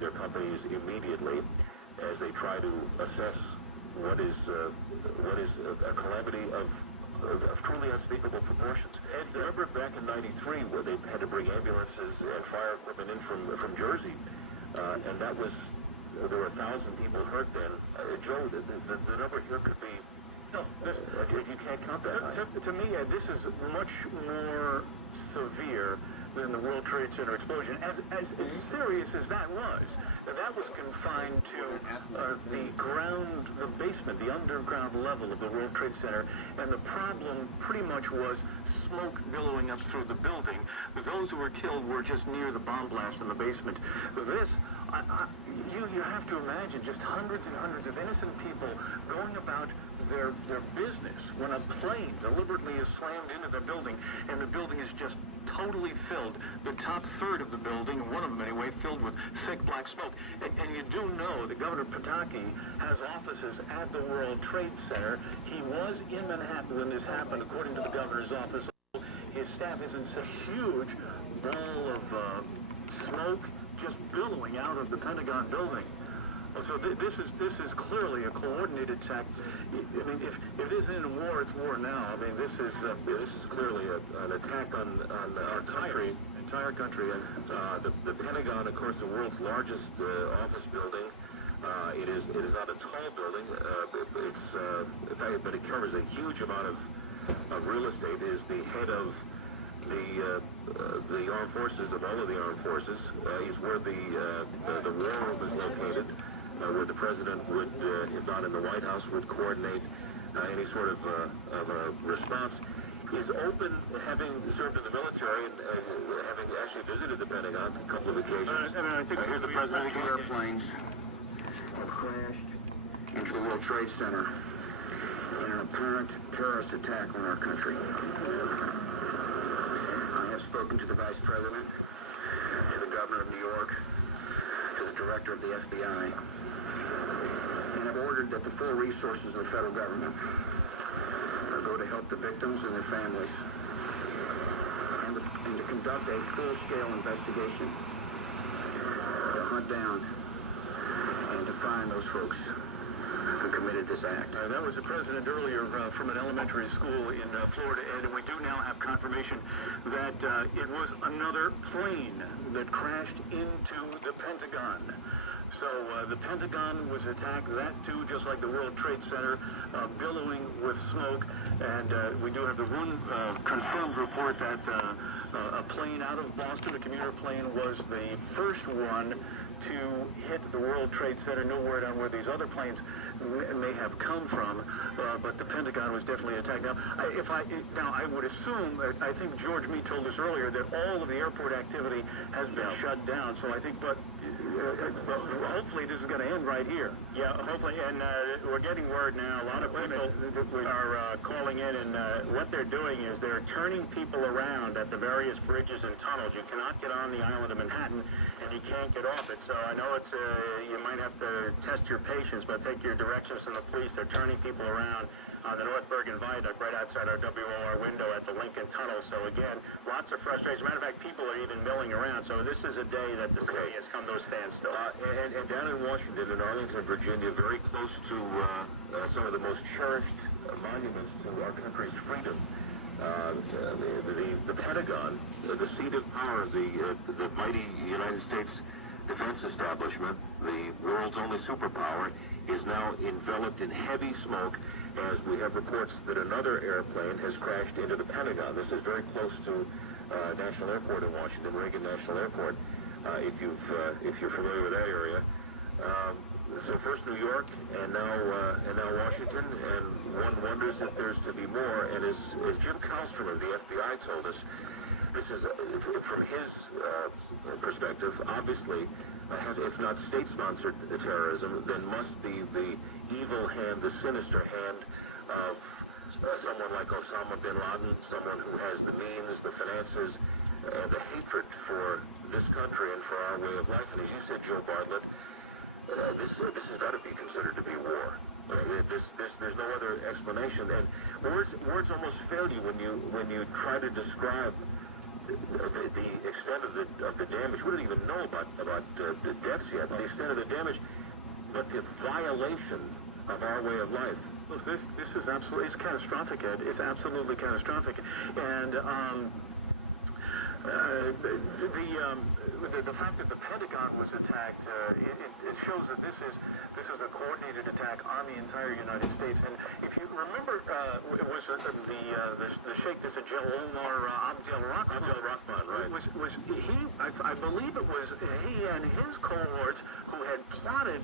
their companies immediately as they try to assess what is a calamity of truly unspeakable proportions. And remember back in '93 where they had to bring ambulances and fire equipment in from Jersey, and that was, there were 1,000 people hurt then. Joe, the number here could be, no, you can't count that high. To me, this is much more severe than the World Trade Center explosion. As serious as that was confined to the basement, the underground level of the World Trade Center, and the problem pretty much was smoke billowing up through the building. Those who were killed were just near the bomb blast in the basement. This, you have to imagine just hundreds and hundreds of innocent people going about their business when a plane deliberately is slammed into the building, and the building is just totally filled. The top third of the building, one of them anyway, filled with thick black smoke. And you do know that Governor Pataki has offices at the World Trade Center. He was in Manhattan when this happened, according to the governor's office. His staff is in such a huge ball of smoke just billowing out of the Pentagon building. So this is clearly a coordinated attack. I mean, if it isn't in a war, it's war now. I mean, this is clearly an attack on our entire country. And the Pentagon, of course, the world's largest office building. It is not a tall building. But it covers a huge amount of real estate. It is the head of the armed forces, of all of the armed forces. Is where the war room is located. Where the president would, if not in the White House, would coordinate any sort of a response. Is open, having served in the military and having actually visited the Pentagon a couple of occasions. I think here's the president. Airplanes have crashed into the World Trade Center in an apparent terrorist attack on our country. I have spoken to the Vice President, to the Governor of New York, to the Director of the FBI, and have ordered that the full resources of the federal government go to help the victims and their families, and to conduct a full-scale investigation to hunt down and to find those folks who committed this act. That was the president earlier from an elementary school in Florida, and we do now have confirmation that it was another plane that crashed into the Pentagon. So the Pentagon was attacked, that too, just like the World Trade Center, billowing with smoke. And we do have the one confirmed report that a plane out of Boston, a commuter plane, was the first one to hit the World Trade Center. No word on where these other planes may have come from, but the Pentagon was definitely attacked. Now, I would assume, I think George Meade told us earlier that all of the airport activity has been shut down. So I think, but hopefully this is going to end right here. Yeah, hopefully, and we're getting word now. A lot of people are calling in, and what they're doing is they're turning people around at the various bridges and tunnels. You cannot get on the island of Manhattan, and you can't get off it. So I know it's you might have to test your patience, but take your directions from the police. They're turning people around on the North Bergen Viaduct right outside our WOR window at the Lincoln Tunnel. So again, lots of frustration. As a matter of fact, people are even milling around. So this is a day that the city has come to a standstill. And down in Washington, in Arlington, Virginia, very close to some of the most cherished monuments to our country's freedom, the Pentagon, the seat of power, the mighty United States defense establishment, the world's only superpower, is now enveloped in heavy smoke as we have reports that another airplane has crashed into the Pentagon. This is very close to National Airport in Washington, Reagan National Airport, if you're familiar with that area. So first New York, and now Washington, and one wonders if there's to be more. And as Jim Kallstrom of the FBI told us, this is, from his perspective, obviously, if not state-sponsored terrorism, then must be the evil hand, the sinister hand of someone like Osama bin Laden, someone who has the means, the finances, and the hatred for this country and for our way of life. And as you said, Joe Bartlett, this has got to be considered to be war. There's no other explanation. And words almost fail you when you try to describe the extent of the damage. We don't even know about the deaths yet. The extent of the damage, but the violation of our way of life. Look, this is absolutely, it's catastrophic, Ed. It's absolutely catastrophic. And the fact that the Pentagon was attacked, it shows that this is a coordinated attack on the entire United States. And if you remember, it was the Sheikh, this is Omar Abdel Rahman, right? I believe it was he and his cohorts who had plotted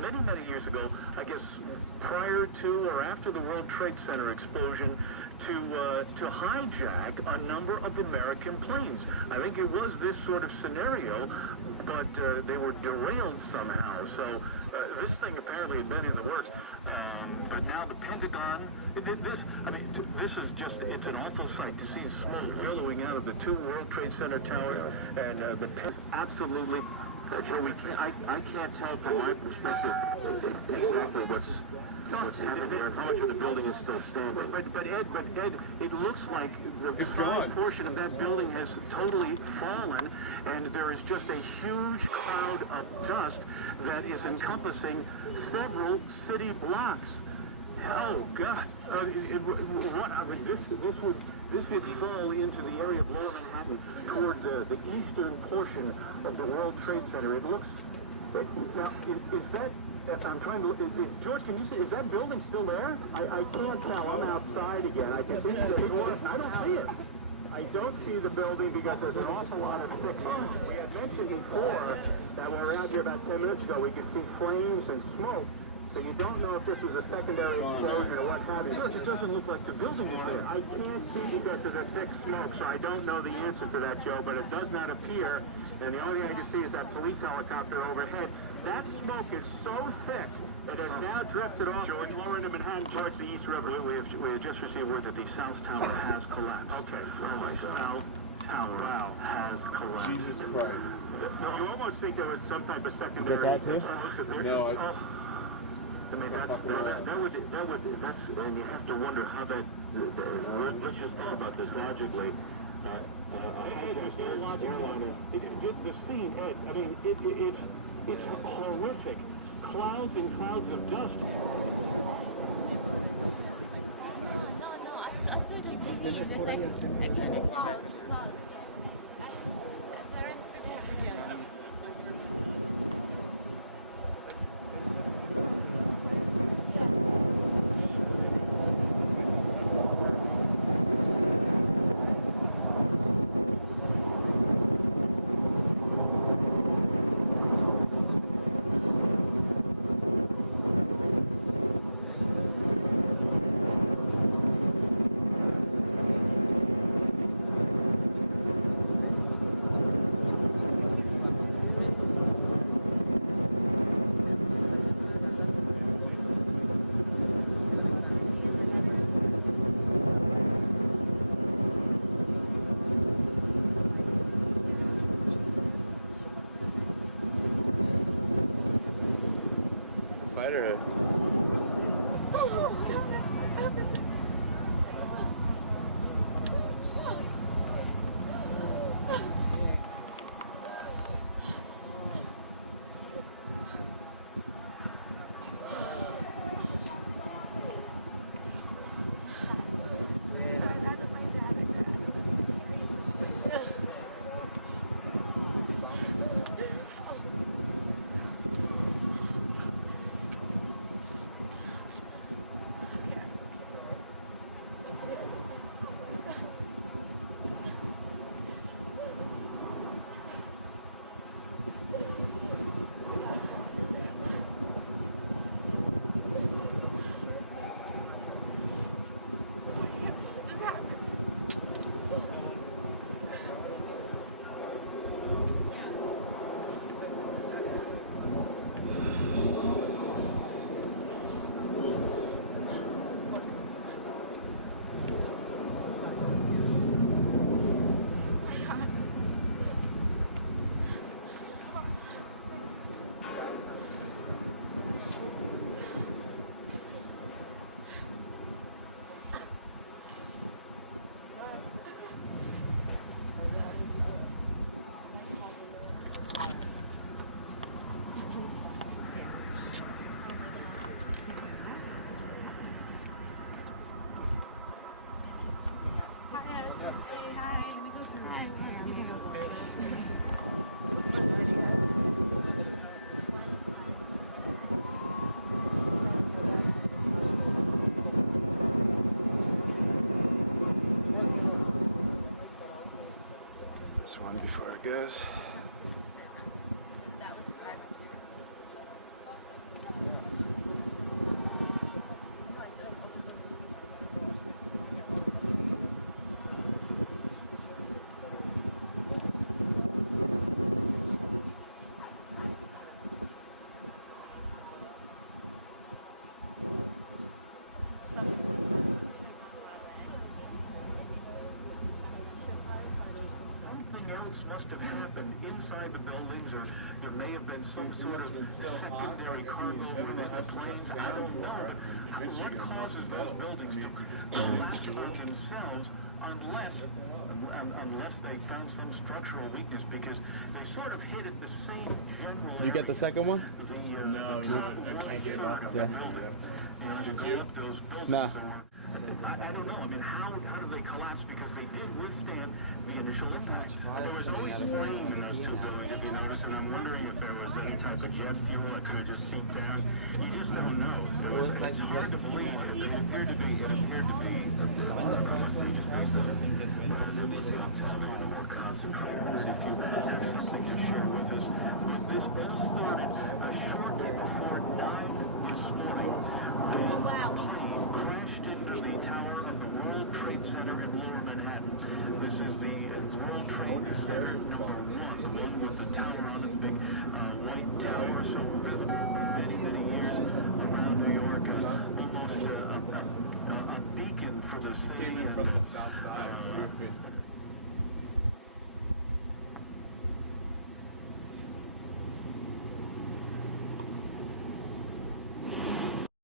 many years ago, I guess prior to or after the World Trade Center explosion, to hijack a number of American planes. I think it was this sort of scenario, but they were derailed somehow. So this thing apparently had been in the works. But now the Pentagon, this is just, it's an awful sight to see smoke billowing out of the two World Trade Center towers, and the absolutely, Joe, I can't tell from my perspective exactly what's happening there and how much of the building is still standing. But Ed, it looks like the side portion of that building has totally fallen, and there is just a huge cloud of dust that is encompassing several city blocks. Oh God! This would fall into the area of Lower Manhattan toward the eastern portion of the World Trade Center. It looks. Now, is that? I'm trying to. George, can you see? Is that building still there? I can't tell. I'm outside again. I can see the big one. I don't see it. I don't see the building because there's an awful lot of thick smoke. We had mentioned before that when we were out here about 10 minutes ago, we could see flames and smoke. So you don't know if this was a secondary explosion or what have you. It doesn't look like the building is there. I can't see because of the thick smoke, so I don't know the answer to that, Joe, but it does not appear. And the only thing I can see is that police helicopter overhead. That smoke is so thick, it has now drifted off. George, lower into Manhattan towards the East River. We have just received word that the South Tower has collapsed. Okay. Oh, my God. South Tower has collapsed. Jesus Christ. No, you almost think there was some type of secondary... You get that too? No, I mean, and you have to wonder how that, Let's just think about this logically. The scene, Ed, I mean, it's horrific. Clouds and clouds of dust. No, I saw it on TV, just like clouds. Fighter. before it goes. Something else must have happened inside the buildings, or there may have been some sort of secondary cargo within the planes. I don't know, but what causes those buildings to collapse on themselves unless they found some structural weakness, because they sort of hit at the same general area. You get the second one? No, he doesn't. I can't get third of the Yeah. building. And you go up those buildings. Nah. I don't know. I mean, how do they collapse? Because they did withstand the initial impact. There was always flame in those two buildings, if you notice, and I'm wondering if there was any type of jet fuel that could have just seeped down. You just don't know. It's hard to believe. It appeared to be, unless they just made a more concentrated. If you have something to share with us, but this all started shortly before 9 this morning when a plane crashed into the tower of the World Trade Center in Lower Manhattan. This is the World Trade Center number 1, the one with the tower on it, the big white tower, so visible for many, many years around New York, almost a beacon for the city. From the south side, so we're facing